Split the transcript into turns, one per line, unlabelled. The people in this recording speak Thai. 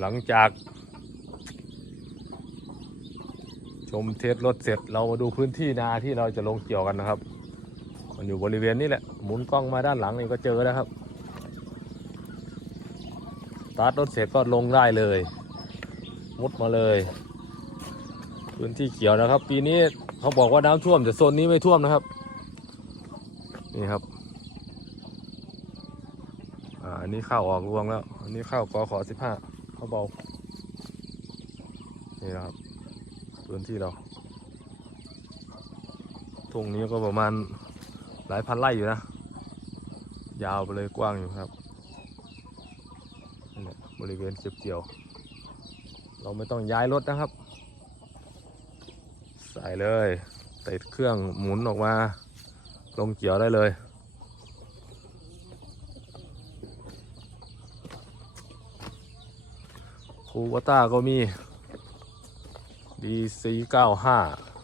หลังจากชมเทสรถเสร็จเรามาดูพื้นที่นาที่เราจะลงเกี่ยวกันนะครับ มันอยู่บริเวณนี้แหละ หมุนกล้องมาด้านหลังนี่ก็เจอแล้วครับตาร์ทรถเสร็จก็ลงได้เลย มุดมาเลย พื้นที่เกี่ยวนะครับ ปีนี้เขาบอกว่าน้ำท่วมแต่โซนนี้ไม่ท่วมนะครับ นี่ครับอ่าอันนี้เข้าออกรวงแล้ว อันนี้เข้ากอขอสิบห้า เขาเบานี่นะครับพื้นที่เราทุ่งนี้ก็ประมาณหลายพันไร่อยู่นะ ยาวไปเลยกว้างอยู่ครับนี่บริเวณเก็บเกี่ยว เราไม่ต้องย้ายรถนะครับ ใส่เลยติดเครื่องหมุนออกมาลงเกี่ยวได้เลย คูวต้าก็มี DC 95